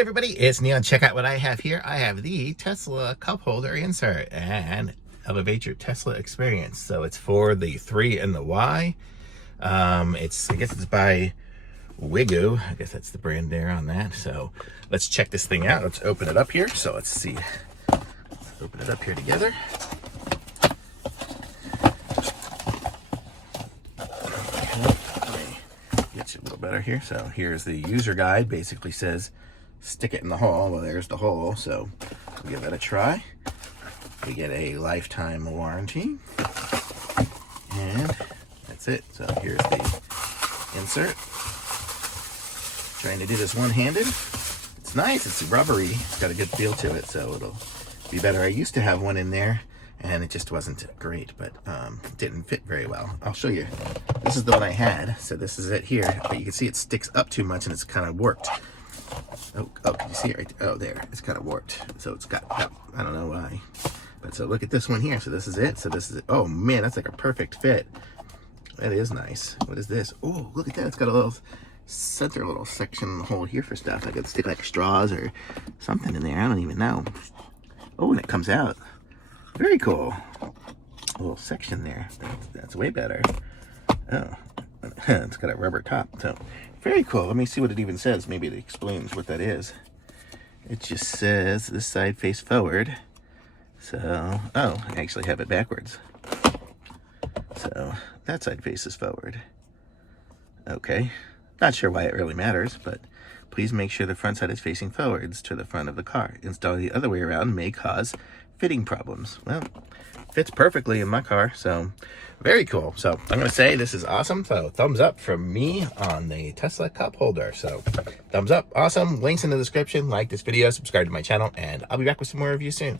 Hey everybody, it's Neon. Check out what I have here. I have the Tesla cup holder insert and elevate your Tesla experience. So it's for the 3 and the Y. I guess it's by Wigoo. I guess that's the brand there on that. So let's check this thing out. Let's open it up here. So let's see. Let's open it up here together. Get you a little better here. So here's the user guide. Basically says stick it in the hole. Well, there's the hole. So we'll give that a try. We get a lifetime warranty, and that's it. So here's the insert. Trying to do this one-handed. It's nice. It's rubbery. It's got a good feel to it, so it'll be better. I used to have one in there, and it just wasn't great, but it didn't fit very well. I'll show you. This is the one I had, so this is it here. But you can see it sticks up too much, and it's kind of warped. Oh, can you see it right there? Oh, there. It's kind of warped. So it's got, I don't know why. But so look at this one here. So this is it. So this is it. Oh, man, that's like a perfect fit. That is nice. What is this? Oh, look at that. It's got a little center little section hole here for stuff. I could stick like straws or something in there. I don't even know. Oh, and it comes out. Very cool. A little section there. That's way better. Oh, it's got a rubber top. So very cool. Let me see what it even says. Maybe it explains what that is. It just says this side face forward. So, oh, I actually have it backwards. So that side faces forward. Okay. Not sure why it really matters, but please make sure the front side is facing forwards to the front of the car. Installing the other way around may cause fitting problems. Well, fits perfectly in my car, so very cool. So I'm going to say this is awesome. So thumbs up from me on the Tesla cup holder. So thumbs up. Awesome. Links in the description. Like this video, subscribe to my channel, and I'll be back with some more reviews soon.